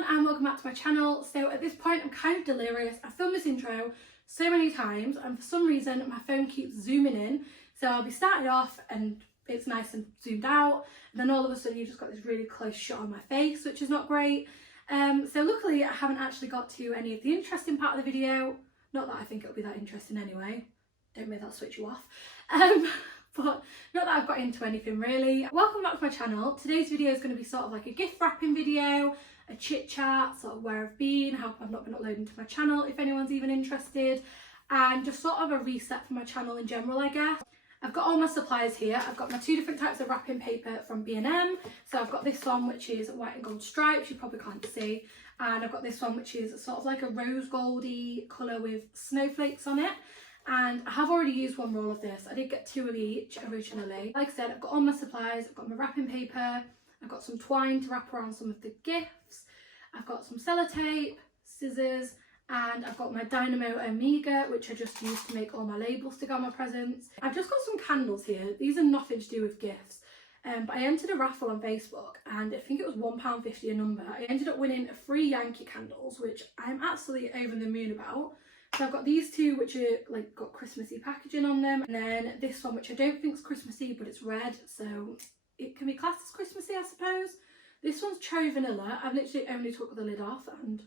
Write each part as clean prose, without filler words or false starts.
everyone and welcome back to my channel. So at this point I'm kind of delirious. I filmed this intro so many times and for some reason my phone keeps zooming in. So I'll be starting off and it's nice and zoomed out, and then all of a sudden you've just got this really close shot on my face, which is not great. So luckily I haven't actually got to any of the interesting part of the video. Not that I think it'll be that interesting anyway. Don't make that switch you off. But not that I've got into anything really. Welcome back to my channel. Today's video is going to be sort of like a gift wrapping video, a chit chat, sort of where I've been, how I've not been uploading to my channel if anyone's even interested, and just sort of a reset for my channel in general, I guess. I've got all my supplies here. I've got my two different types of wrapping paper from B&M. So I've got this one which is white and gold stripes, you probably can't see, and I've got this one which is sort of like a rose goldy colour with snowflakes on it. And I have already used one roll of this. I did get two of each originally. Like I said, I've got all my supplies. I've got my wrapping paper. I've got some twine to wrap around some of the gifts. I've got some sellotape, scissors, and I've got my Dynamo Omega, which I just used to make all my labels to go on my presents. I've just got some candles here. These are nothing to do with gifts. But I entered a raffle on Facebook and I think it was £1.50 a number. I ended up winning free Yankee candles, which I'm absolutely over the moon about. So I've got these two which are like got Christmassy packaging on them, and then this one which I don't think is Christmassy but it's red, so it can be classed as Christmassy I suppose. This one's cherry vanilla. I've literally only took the lid off and it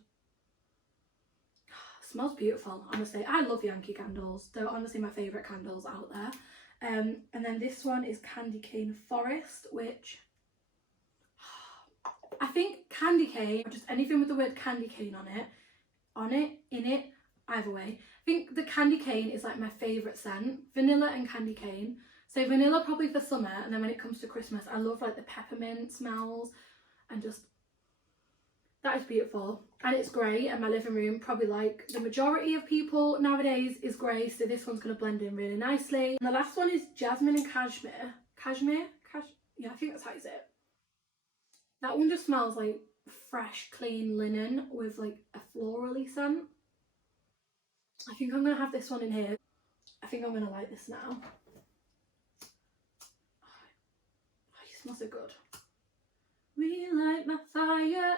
smells beautiful, honestly. I love Yankee candles. They're honestly my favourite candles out there. And then this one is Candy Cane Forest, which I think candy cane, or just anything with the word candy cane in it, either way. I think the candy cane is like my favourite scent, vanilla and candy cane. So vanilla probably for summer, and then when it comes to Christmas I love like the peppermint smells, and just that is beautiful. And it's grey, and my living room, probably like the majority of people nowadays, is grey, so this one's going to blend in really nicely. And the last one is Jasmine and Cashmere. Yeah, I think that's how you say it. That one just smells like fresh clean linen with like a florally scent. I think I'm going to have this one in here. I think I'm going to light this now. Oh, you smell so good. Relight my fire.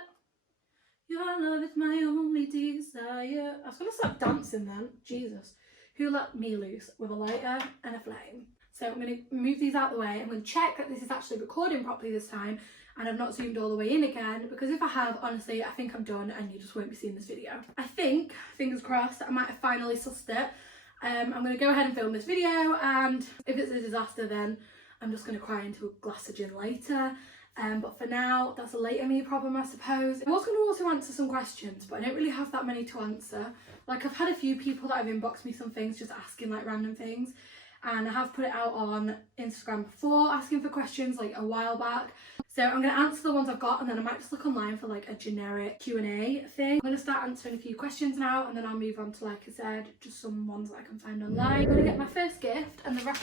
Your love is my only desire. I was going to start dancing then. Jesus. Who let me loose with a lighter and a flame? So I'm going to move these out of the way. I'm going to check that this is actually recording properly this time and I've not zoomed all the way in again, because if I have, honestly, I think I'm done and you just won't be seeing this video. I think, fingers crossed, I might have finally sussed it. I'm going to go ahead and film this video, and if it's a disaster then I'm just going to cry into a glass of gin later. But for now, that's a later me problem, I suppose. I was going to also answer some questions, but I don't really have that many to answer. Like, I've had a few people that have inboxed me some things, just asking like random things. And I have put it out on Instagram before, asking for questions like a while back. So I'm going to answer the ones I've got, and then I might just look online for like a generic Q&A thing. I'm going to start answering a few questions now, and then I'll move on to, like I said, just some ones that I can find online. I'm going to get my first gift, and I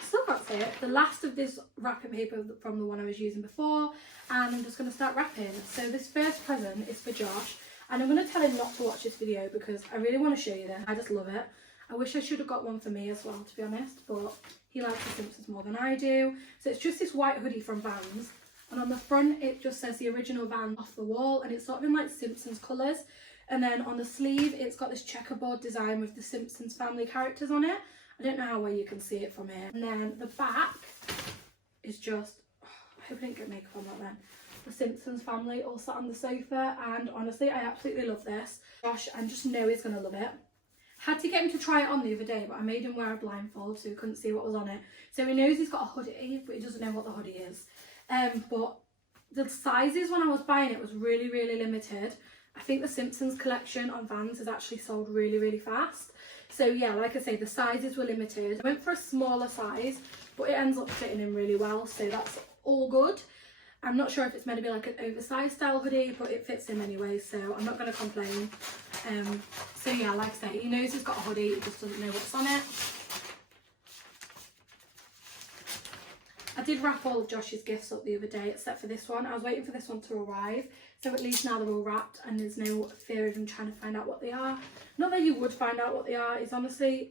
still can't say it, the last of this wrapping paper from the one I was using before, and I'm just going to start wrapping. So this first present is for Josh, and I'm going to tell him not to watch this video because I really want to show you this. I just love it. I wish I should have got one for me as well, to be honest, but he likes the Simpsons more than I do. So it's just this white hoodie from Vans, and on the front it just says the original Vans off the wall, and it's sort of in like Simpsons colours. And then on the sleeve it's got this checkerboard design with the Simpsons family characters on it. I don't know how well you can see it from here. And then the back is just, I hope I didn't get makeup on that then. The Simpsons family all sat on the sofa, and honestly I absolutely love this. Josh, I just know he's going to love it. Had to get him to try it on the other day, but I made him wear a blindfold so he couldn't see what was on it. So he knows he's got a hoodie, but he doesn't know what the hoodie is. But the sizes when I was buying it was really, really limited. I think the Simpsons collection on Vans is actually sold really, really fast. So yeah, like I say, the sizes were limited. I went for a smaller size, but it ends up fitting in really well, so that's all good. I'm not sure if it's meant to be like an oversized style hoodie, but it fits in anyway, so I'm not going to complain. So yeah, like I say, he knows he's got a hoodie, he just doesn't know what's on it. I did wrap all of Josh's gifts up the other day, except for this one. I was waiting for this one to arrive, so at least now they're all wrapped and there's no fear of him trying to find out what they are. Not that you would find out what they are, it's honestly,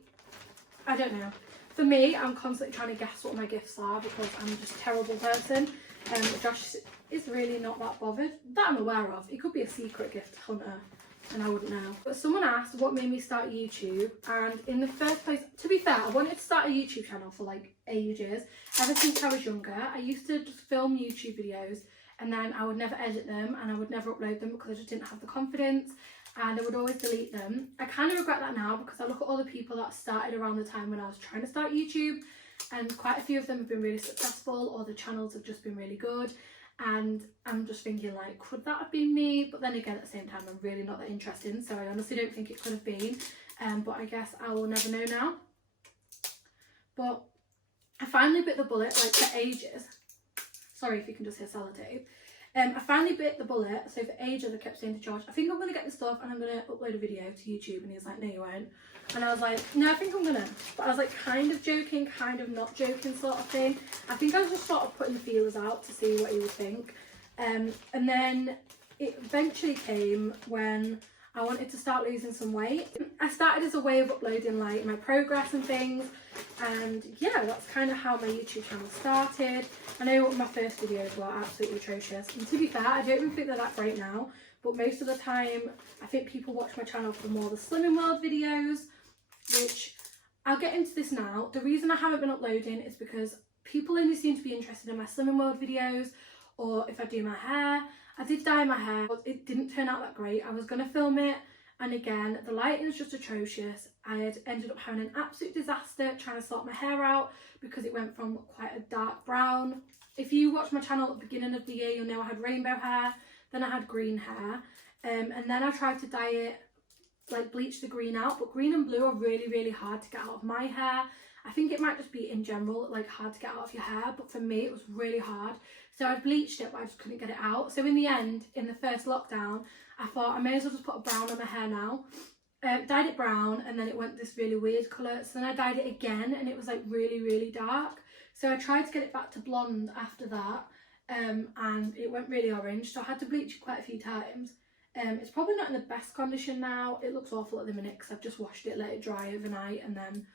I don't know. For me, I'm constantly trying to guess what my gifts are because I'm just a terrible person. Josh is really not that bothered, that I'm aware of. It could be a secret gift hunter and I wouldn't know. But someone asked what made me start YouTube, and in the first place, to be fair, I wanted to start a YouTube channel for like ages. Ever since I was younger, I used to just film YouTube videos and then I would never edit them and I would never upload them because I just didn't have the confidence, and I would always delete them. I kind of regret that now because I look at all the people that started around the time when I was trying to start YouTube, and quite a few of them have been really successful, or the channels have just been really good, and I'm just thinking like, could that have been me? But then again, at the same time, I'm really not that interested, so I honestly don't think it could have been, but I guess I will never know now. But I finally bit the bullet, like for ages. Sorry if you can just hear sellotape. I finally bit the bullet, so for ages I kept saying to Josh, I think I'm going to get this stuff and I'm going to upload a video to YouTube, and he was like, no you won't. And I was like, no, I think I'm going to. But I was like kind of joking, kind of not joking sort of thing. I think I was just sort of putting the feelers out to see what he would think. And then it eventually came when I wanted to start losing some weight. I started as a way of uploading like my progress and things, and yeah, that's kind of how my YouTube channel started. I know my first videos were absolutely atrocious, and to be fair, I don't even think they're that great now, but most of the time I think people watch my channel for more the Slimming World videos, which I'll get into this now. The reason I haven't been uploading is because people only seem to be interested in my Slimming World videos, or if I do my hair. I did dye my hair, but it didn't turn out that great. I was going to film it, and again, the lighting is just atrocious. I had ended up having an absolute disaster trying to sort my hair out because it went from quite a dark brown. If you watch my channel at the beginning of the year, you'll know I had rainbow hair, then I had green hair, and then I tried to dye it, like bleach the green out, but green and blue are really, really hard to get out of my hair. I think it might just be in general like hard to get out of your hair, but for me it was really hard. So I bleached it, but I just couldn't get it out. So in the end, in the first lockdown, I thought I may as well just put a brown on my hair now. Dyed it brown, and then it went this really weird colour. So then I dyed it again, and it was like really, really dark. So I tried to get it back to blonde after that, and it went really orange. So I had to bleach it quite a few times. It's probably not in the best condition now. It looks awful at the minute because I've just washed it, let it dry overnight, and then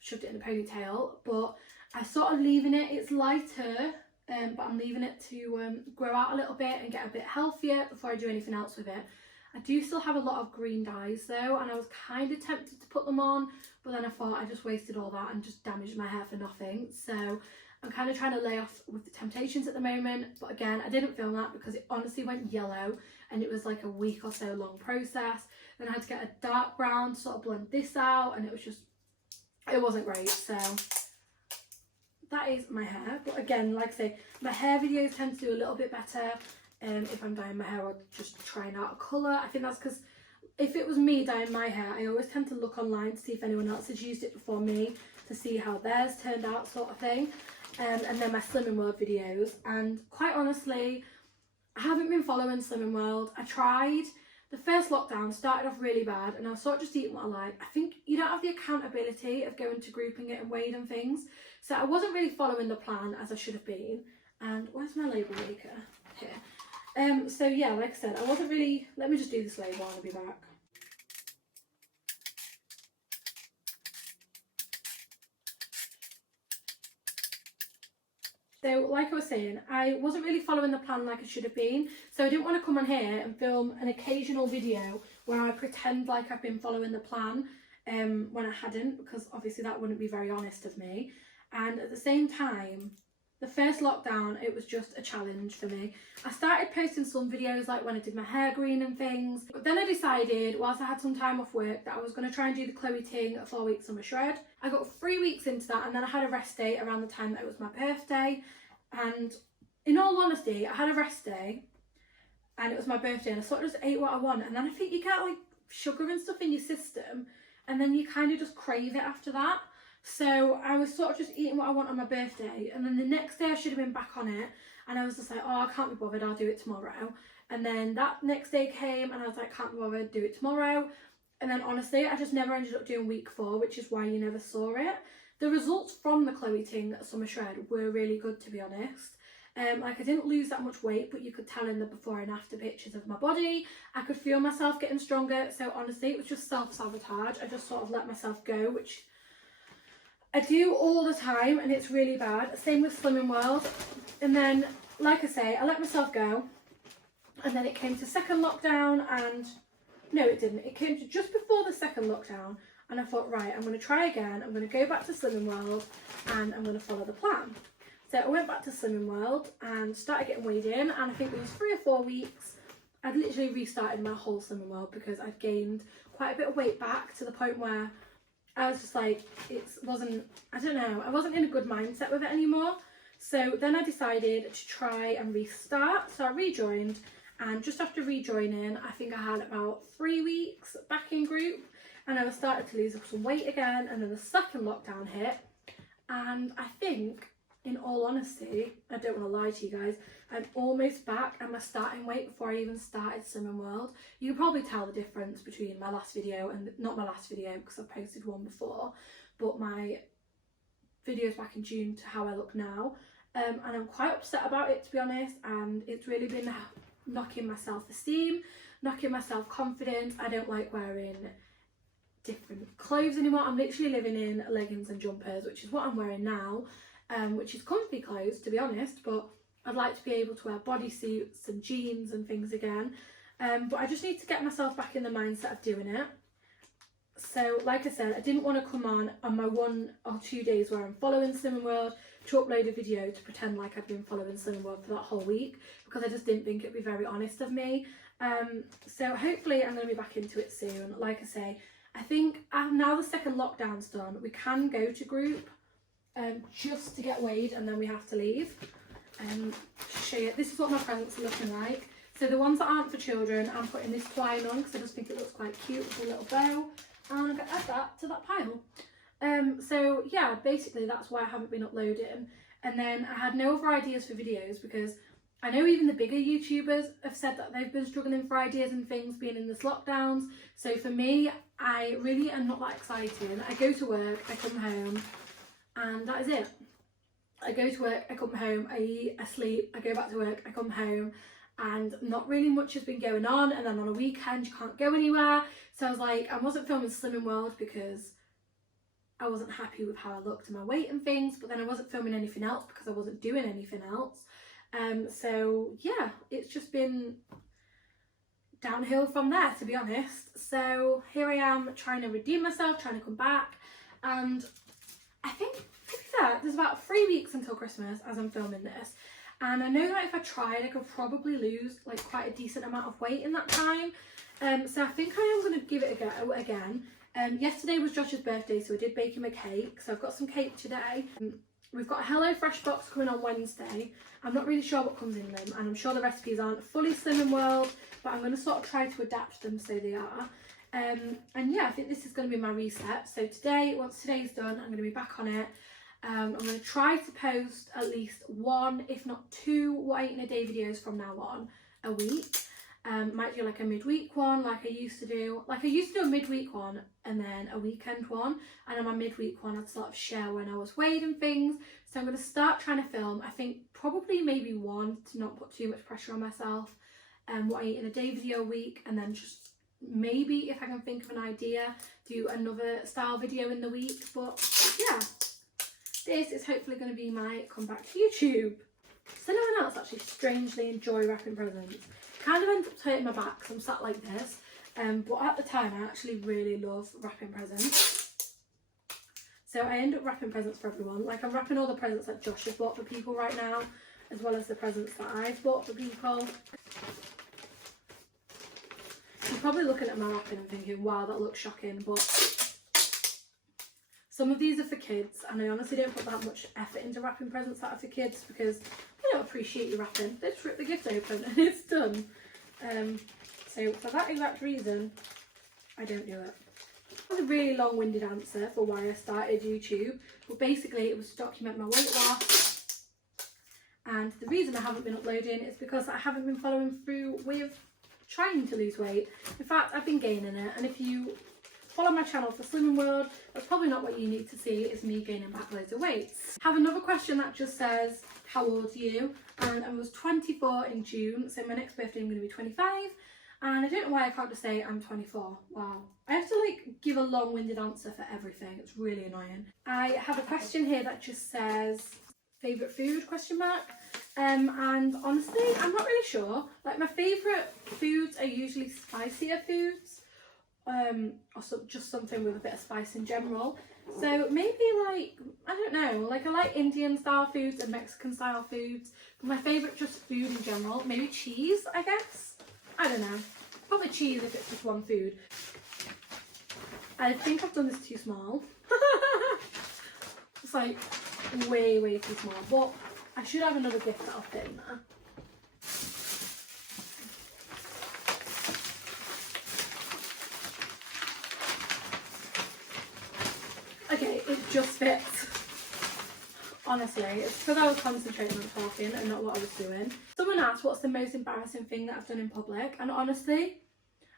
shoved it in a ponytail. But I'm sort of leaving it. It's lighter, but I'm leaving it to grow out a little bit and get a bit healthier before I do anything else with it. I do still have a lot of green dyes though, and I was kind of tempted to put them on, but then I thought I just wasted all that and just damaged my hair for nothing. So I'm kind of trying to lay off with the temptations at the moment. But again, I didn't film that because it honestly went yellow, and it was like a week or so long process. Then I had to get a dark brown to sort of blend this out, and it was just, it wasn't great. So that is my hair. But again, like I say, my hair videos tend to do a little bit better if I'm dyeing my hair or just trying out a colour. I think that's because if it was me dyeing my hair, I always tend to look online to see if anyone else has used it before me, to see how theirs turned out sort of thing. And then my Slimming World videos, and quite honestly, I haven't been following Slimming World. I tried. The first lockdown started off really bad, and I was sort of just eating what I like. I think you don't have the accountability of going to grouping it and weighed and things, so I wasn't really following the plan as I should have been. And where's my label maker? Here. So yeah, like I said, I wasn't really, let me just do this label and I'll be back. So like I was saying, I wasn't really following the plan like I should have been. So I didn't want to come on here and film an occasional video where I pretend like I've been following the plan when I hadn't, because obviously that wouldn't be very honest of me. And at the same time, the first lockdown, it was just a challenge for me. I started posting some videos like when I did my hair green and things. But then I decided, whilst I had some time off work, that I was going to try and do the Chloe Ting 4-week summer shred. I got 3 weeks into that, and then I had a rest day around the time that it was my birthday. And in all honesty, I had a rest day and it was my birthday, and I sort of just ate what I want. And then I think you get like sugar and stuff in your system, and then you kind of just crave it after that. So I was sort of just eating what I want on my birthday, and then the next day I should have been back on it, and I was just like, oh, I can't be bothered, I'll do it tomorrow. And then that next day came, and I was like, can't be bothered, do it tomorrow. And then honestly, I just never ended up doing week 4, which is why you never saw it. The results from the Chloe Ting summer shred were really good, to be honest. Like, I didn't lose that much weight, but you could tell in the before and after pictures of my body. I could feel myself getting stronger. So honestly, it was just self-sabotage. I just sort of let myself go, which I do all the time, and it's really bad. Same with Slimming World. And then like I say, I let myself go, and then it came to second lockdown, and no, it didn't. It came to just before the second lockdown, and I thought, right, I'm going to try again. I'm going to go back to Slimming World, and I'm going to follow the plan. So I went back to Slimming World and started getting weighed in, and I think it was 3 or 4 weeks. I'd literally restarted my whole Slimming World because I'd gained quite a bit of weight back, to the point where I was just like, I don't know, I wasn't in a good mindset with it anymore. So then I decided to try and restart. So I rejoined, and just after rejoining, I think I had about 3 weeks back in group, and I was starting to lose some weight again, and then the second lockdown hit, and I think, in all honesty, I don't want to lie to you guys, I'm almost back at my starting weight before I even started Slimming World. You can probably tell the difference between my last video and, not my last video because I've posted one before, but my videos back in June to how I look now. And I'm quite upset about it, to be honest, and it's really been knocking my self-esteem, knocking my self-confidence. I don't like wearing different clothes anymore. I'm literally living in leggings and jumpers, which is what I'm wearing now. Which is comfy clothes, to be honest, but I'd like to be able to wear bodysuits and jeans and things again. But I just need to get myself back in the mindset of doing it. So, like I said, I didn't want to come on my 1 or 2 days where I'm following Slimming World to upload a video to pretend like I'd been following Slimming World for that whole week, because I just didn't think it'd be very honest of me. So hopefully I'm going to be back into it soon. Like I say, I think now the second lockdown's done, we can go to group. Just to get weighed, and then we have to leave. Show you, this is what my presents are looking like. So the ones that aren't for children, I'm putting this twine on because I just think it looks quite cute with a little bow, and I'm going to add that to that pile. So yeah, basically that's why I haven't been uploading. And then I had no other ideas for videos, because I know even the bigger YouTubers have said that they've been struggling for ideas and things being in this lockdowns. So for me, I really am not that exciting. I go to work, I come home, and that is it. I go to work, I come home, I eat, I sleep, I go back to work, I come home, and not really much has been going on. And then on a weekend you can't go anywhere. So I was like, I wasn't filming Slimming World because I wasn't happy with how I looked and my weight and things, but then I wasn't filming anything else because I wasn't doing anything else. So yeah, it's just been downhill from there, to be honest. So here I am trying to redeem myself, trying to come back, and I think, to be fair, there's about 3 weeks until Christmas as I'm filming this, and I know that if I tried I could probably lose like quite a decent amount of weight in that time. So I think I am going to give it a go again. Yesterday was Josh's birthday, so I did bake him a cake, so I've got some cake today. We've got a HelloFresh box coming on Wednesday. I'm not really sure what comes in them, and I'm sure the recipes aren't fully Slimming World, but I'm going to sort of try to adapt them so they are. And yeah, I think this is going to be my reset. So today, once today's done, I'm going to be back on it. I'm going to try to post at least 1, if not 2, what I eat in a day videos from now on a week. Might do like a midweek one, like I used to do. Like I used to do a midweek one and then a weekend one. And on my midweek one, I'd sort of share when I was weighed and things. So I'm going to start trying to film, I think probably maybe 1 to not put too much pressure on myself. What I eat in a day video a week, and then just maybe if I can think of an idea, do another style video in the week. But yeah, this is hopefully going to be my comeback to YouTube. So no one else actually strangely enjoy wrapping presents. Kind of ends up hurting my back because I'm sat like this, but at the time I actually really love wrapping presents. So I end up wrapping presents for everyone. Like I'm wrapping all the presents that Josh has bought for people right now, as well as the presents that I've bought for people. You're probably looking at my wrapping and thinking, wow, that looks shocking, but some of these are for kids, and I honestly don't put that much effort into wrapping presents that are for kids because they don't appreciate you wrapping. They just rip the gift open and it's done. So for that exact reason, I don't do it. That was a really long-winded answer for why I started YouTube, but basically it was to document my weight loss, and the reason I haven't been uploading is because I haven't been following through with trying to lose weight. In fact, I've been gaining it, and if you follow my channel for Slimming World, that's probably not what you need to see, is me gaining back loads of weight. I have another question that just says, how old are you? And I was 24 in June, so my next birthday I'm going to be 25, and I don't know why I can't just say I'm 24. Wow. I have to like give a long-winded answer for everything. It's really annoying. I have a question here that just says, favourite food, question mark. And honestly, I'm not really sure. Like, my favourite foods are usually spicier foods, or just something with a bit of spice in general. So maybe like, I don't know, like I like Indian style foods and Mexican style foods. But my favourite just food in general, maybe cheese, I guess. I don't know. Probably cheese if it's just one food. I think I've done this too small. It's like way, way too small. But I should have another gift that I'll fit in there. Okay, it just fits. Honestly, it's because I was concentrating on talking and not what I was doing. Someone asked what's the most embarrassing thing that I've done in public, and honestly,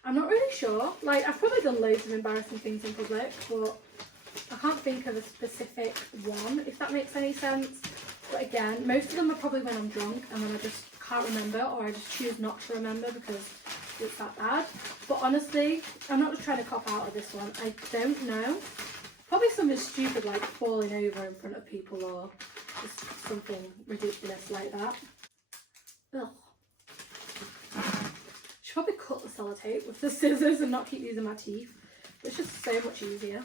I'm not really sure. Like, I've probably done loads of embarrassing things in public, but I can't think of a specific one, if that makes any sense. But again, most of them are probably when I'm drunk and then I just can't remember, or I just choose not to remember because it's that bad. But honestly, I'm not just trying to cop out of this one. I don't know. Probably something stupid like falling over in front of people, or just something ridiculous like that. Ugh. Should probably cut the sellotape with the scissors and not keep using my teeth. It's just so much easier.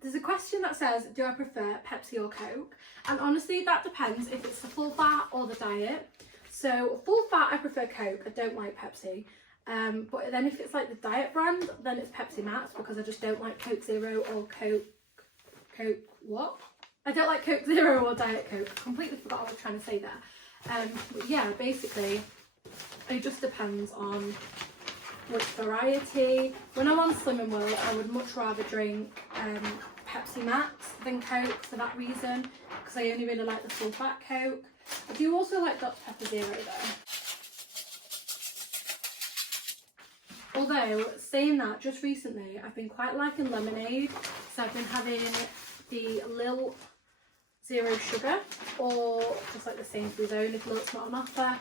There's a question that says, do I prefer Pepsi or Coke? And honestly, that depends if it's the full fat or the diet. So full fat, I prefer Coke. I don't like Pepsi. But then if it's like the diet brand, then it's Pepsi Max, because I just don't like Coke Zero or Coke what? I don't like Coke Zero or Diet Coke. I completely forgot what I was trying to say there. But yeah, basically, it just depends on which variety. When I'm on Slimming World, I would much rather drink Pepsi Max than Coke for that reason, because I only really like the full fat Coke. I do also like Dr Pepper Zero though. Although, saying that, just recently I've been quite liking lemonade, so I've been having the Lil Zero Sugar, or just like the Sainsbury's own if Lil's not on offer.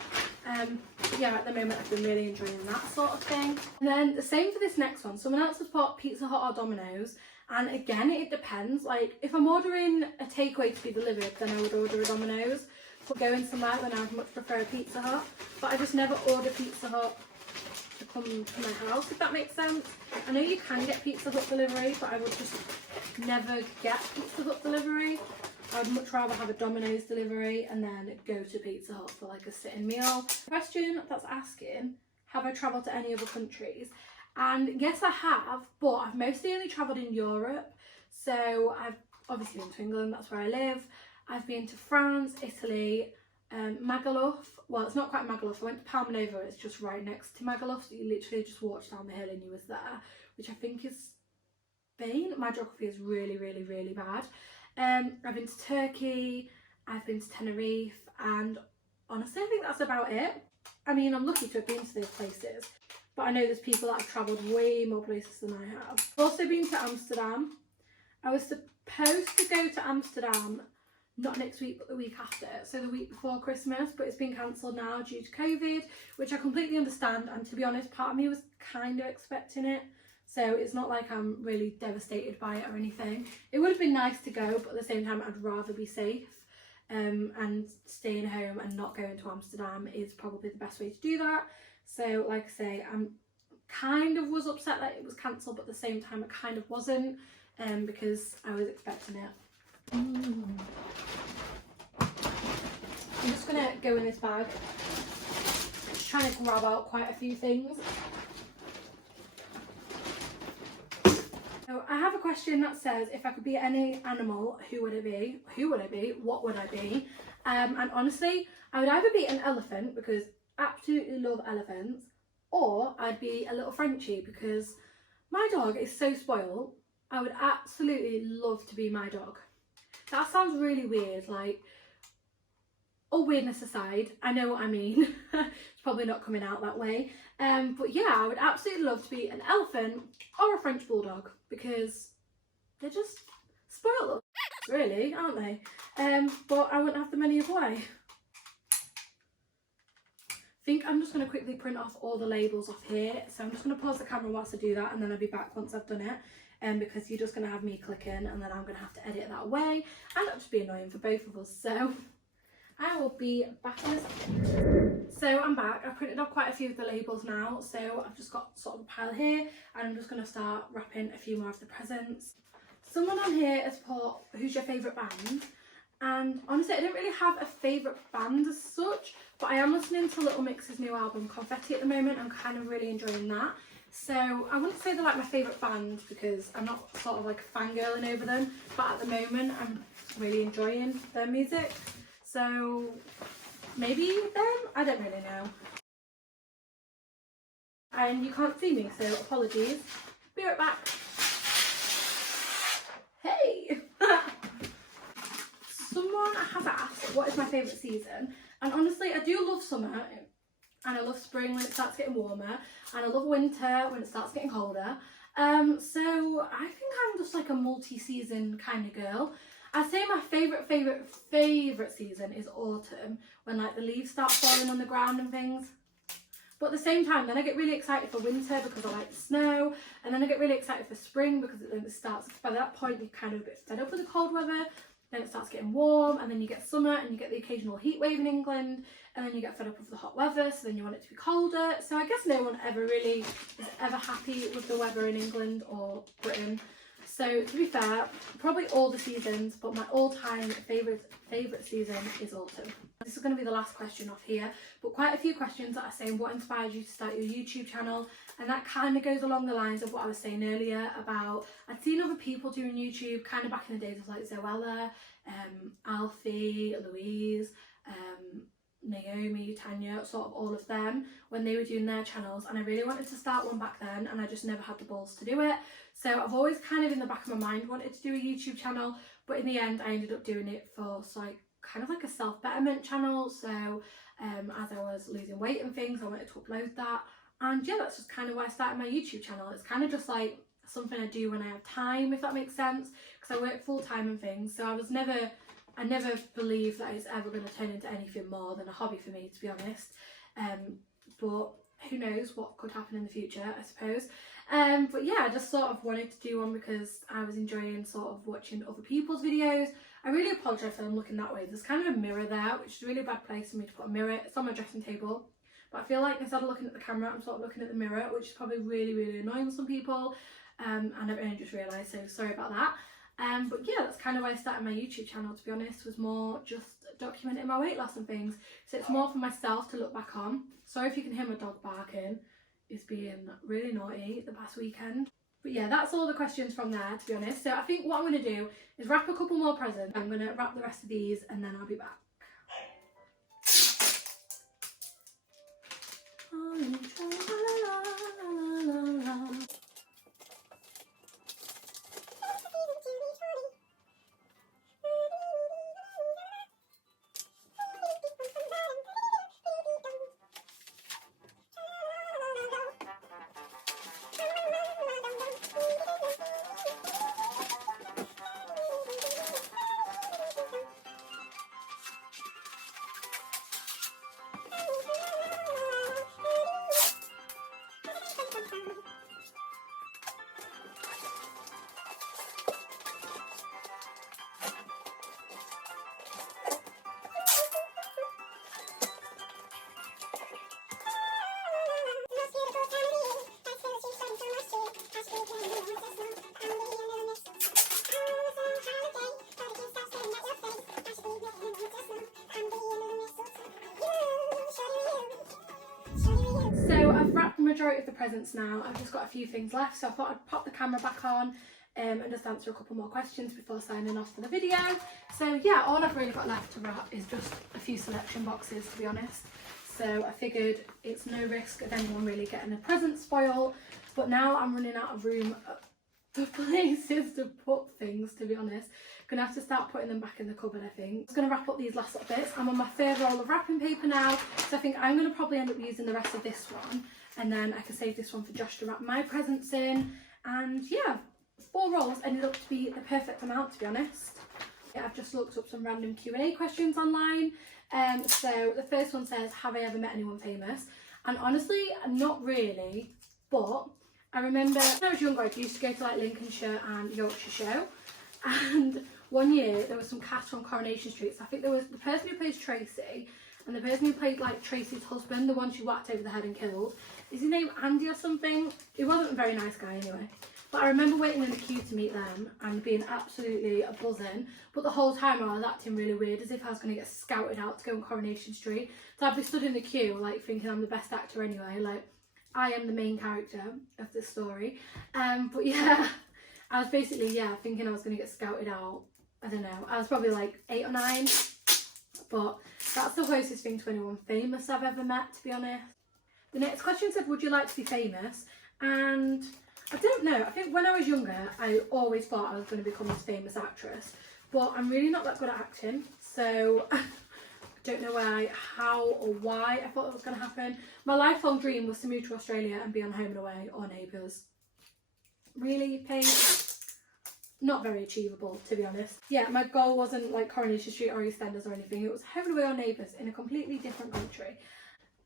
Yeah, at the moment I've been really enjoying that sort of thing. And then the same for this next one. Someone else has put Pizza Hut or Domino's, and again it depends. Like, if I'm ordering a takeaway to be delivered, then I would order a Domino's. But going somewhere, then I would much prefer a Pizza Hut. But I just never order Pizza Hut to come to my house, if that makes sense. I know you can get Pizza Hut delivery, but I would just never get Pizza Hut delivery. I would much rather have a Domino's delivery and then go to Pizza Hut for like a sitting meal. Question that's asking, have I travelled to any other countries? And yes, I have, but I've mostly only travelled in Europe. So I've obviously been to England, that's where I live. I've been to France, Italy, Magaluf. Well, it's not quite Magaluf. I went to Palmanova. It's just right next to Magaluf. So you literally just walked down the hill and you was there, which I think is Spain. My geography is really, really, really bad. I've been to Turkey. I've been to Tenerife, and honestly, I think that's about it. I mean, I'm lucky to have been to those places, but I know there's people that have travelled way more places than I have. I've also been to Amsterdam. I was supposed to go to Amsterdam not next week but the week after, so the week before Christmas, but it's been cancelled now due to COVID, which I completely understand, and to be honest, part of me was kind of expecting it, so it's not like I'm really devastated by it or anything. It would have been nice to go, but at the same time I'd rather be safe, and staying home and not going to Amsterdam is probably the best way to do that. So like I say, I'm kind of was upset that it was cancelled, but at the same time I kind of wasn't, because I was expecting it. I'm just gonna go in this bag, just trying to grab out quite a few things. So I have a question that says, if I could be any animal, who would it be? Who would I be? What would I be? And honestly, I would either be an elephant, because I absolutely love elephants, or I'd be a little Frenchie, because my dog is so spoiled. I would absolutely love to be my dog. That sounds really weird, like, all weirdness aside, I know what I mean. It's probably not coming out that way. But yeah, I would absolutely love to be an elephant or a French bulldog, because they're just spoiled, really, aren't they? But I wouldn't have them any other way. I think I'm just going to quickly print off all the labels off here. So I'm just going to pause the camera whilst I do that, and then I'll be back once I've done it. Because you're just going to have me clicking, and then I'm going to have to edit that away, and that'll just be annoying for both of us. So I will be back in a second. So I'm back. I've printed off quite a few of the labels now, so I've just got sort of a pile here, and I'm just going to start wrapping a few more of the presents. Someone on here has put, who's your favourite band? And honestly, I don't really have a favourite band as such, but I am listening to Little Mix's new album Confetti at the moment. I'm kind of really enjoying that. So I wouldn't say they're like my favourite band because I'm not sort of like fangirling over them, but at the moment I'm really enjoying their music. So maybe them? I don't really know. And you can't see me, so apologies. Be right back. Hey! Someone has asked what is my favourite season, and honestly I do love summer and I love spring when it starts getting warmer, and I love winter when it starts getting colder. So I think I'm just like a multi-season kind of girl. I'd say my favourite season is autumn, when like the leaves start falling on the ground and things. But at the same time, then I get really excited for winter because I like the snow, and then I get really excited for spring because it starts, by that point you're kind of a bit fed up with the cold weather, then it starts getting warm, and then you get summer and you get the occasional heat wave in England, and then you get fed up with the hot weather, so then you want it to be colder. So I guess no one ever really is ever happy with the weather in England or Britain. So to be fair, probably all the seasons, but my all-time favourite season is autumn. This is going to be the last question off here, but quite a few questions that are saying what inspired you to start your YouTube channel, and that kind of goes along the lines of what I was saying earlier about I'd seen other people doing YouTube kind of back in the days of like Zoella, Alfie, Louise, Naomi, Tanya, sort of all of them when they were doing their channels, and I really wanted to start one back then and I just never had the balls to do it. So I've always kind of in the back of my mind wanted to do a YouTube channel, but in the end I ended up doing it for like kind of like a self-betterment channel. So as I was losing weight and things, I wanted to upload that, and yeah, that's just kind of why I started my YouTube channel. It's kind of just like something I do when I have time, if that makes sense, because I work full-time and things, so I never believed that it's ever going to turn into anything more than a hobby for me, to be honest. But who knows what could happen in the future, I suppose. But yeah, I just sort of wanted to do one because I was enjoying sort of watching other people's videos. I really apologise that I'm looking that way. There's kind of a mirror there, which is a really bad place for me to put a mirror. It's on my dressing table. But I feel like instead of looking at the camera, I'm sort of looking at the mirror, which is probably really, really annoying some people. And I've only just realised, so sorry about that. But yeah, that's kind of why I started my YouTube channel, to be honest, was more just documenting my weight loss and things. So it's more for myself to look back on. Sorry if you can hear my dog barking. He's being really naughty the past weekend. But yeah, that's all the questions from there, to be honest. So I think what I'm going to do is wrap a couple more presents. I'm going to wrap the rest of these and then I'll be back. So I've wrapped the majority of the presents now. I've just got a few things left, so I thought I'd pop the camera back on and just answer a couple more questions before signing off for the video. So yeah, all I've really got left to wrap is just a few selection boxes, to be honest. So I figured it's no risk of anyone really getting a present spoiled, but now I'm running out of room for places to put things, to be honest. Gonna have to start putting them back in the cupboard, I think. I'm just gonna wrap up these last little bits. I'm on my third roll of wrapping paper now, so I think I'm gonna probably end up using the rest of this one, and then I can save this one for Josh to wrap my presents in. And yeah, 4 rolls ended up to be the perfect amount, to be honest. Yeah, I've just looked up some random Q&A questions online. So the first one says, have I ever met anyone famous? And honestly, not really, but I remember when I was younger, I used to go to like Lincolnshire and Yorkshire show, and one year there was some cast on Coronation Street. So I think there was the person who plays Tracy and the person who played like Tracy's husband, the one she whacked over the head and killed. Is his name Andy or something? He wasn't a very nice guy anyway. But I remember waiting in the queue to meet them and being absolutely buzzing. But the whole time I was acting really weird, as if I was going to get scouted out to go on Coronation Street. So I'd be stood in the queue, like thinking I'm the best actor anyway. Like, I am the main character of this story. But yeah, I was basically, thinking I was going to get scouted out. I don't know. I was probably like 8 or 9. But that's the closest thing to anyone famous I've ever met, to be honest. The next question said, would you like to be famous? And I don't know. I think when I was younger, I always thought I was going to become this famous actress. But I'm really not that good at acting. So I don't know how or why I thought it was going to happen. My lifelong dream was to move to Australia and be on Home and Away or Neighbours. Really, Paige? Not very achievable, to be honest. Yeah, my goal wasn't like Coronation Street or EastEnders or anything. It was Home and Away or Neighbours in a completely different country.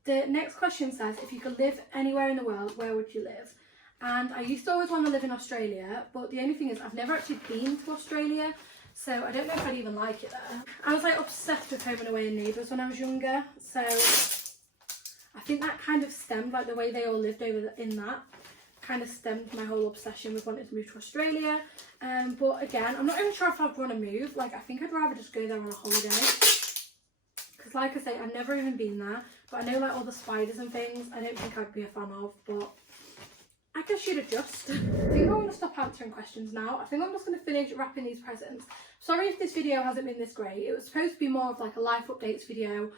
The next question says, if you could live anywhere in the world, where would you live? And I used to always want to live in Australia, but the only thing is I've never actually been to Australia, so I don't know if I'd even like it there. I was like obsessed with Home and Away and Neighbours when I was younger, so I think that kind of stemmed, like the way they all lived over in that, kind of stemmed my whole obsession with wanting to move to Australia. But again, I'm not even sure if I'd want to move. Like, I think I'd rather just go there on a holiday. Because like I say, I've never even been there, but I know like all the spiders and things, I don't think I'd be a fan of, but I guess you'd adjust. I think I want to stop answering questions now. I think I'm just going to finish wrapping these presents. Sorry if this video hasn't been this great. It was supposed to be more of like a life updates video,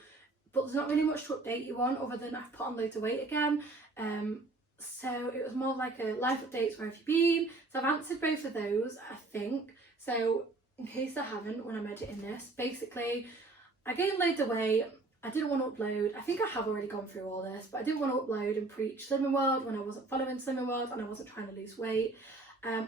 but there's not really much to update you on other than I've put on loads of weight again. So it was more like a life updates, where have you been? So I've answered both of those, I think. So in case I haven't when I'm editing this, basically I gained loads of weight. I didn't want to upload. I think I have already gone through all this, but I didn't want to upload and preach Slimming World when I wasn't following Slimming World and I wasn't trying to lose weight.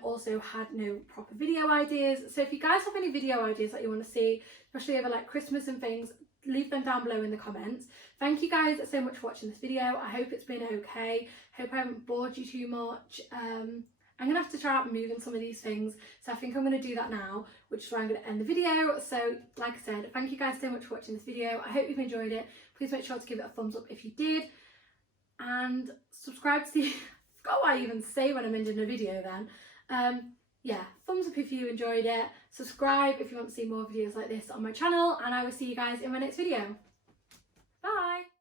Also had no proper video ideas. So if you guys have any video ideas that you want to see, especially over like Christmas and things, leave them down below in the comments. Thank you guys so much for watching this video. I hope it's been okay. Hope I haven't bored you too much. I'm going to have to try out moving some of these things, so I think I'm going to do that now, which is where I'm going to end the video. So like I said, thank you guys so much for watching this video. I hope you've enjoyed it. Please make sure to give it a thumbs up if you did, and subscribe to the I forgot what I even say when I'm ending a video then. Yeah, thumbs up if you enjoyed it, subscribe if you want to see more videos like this on my channel, and I will see you guys in my next video. Bye!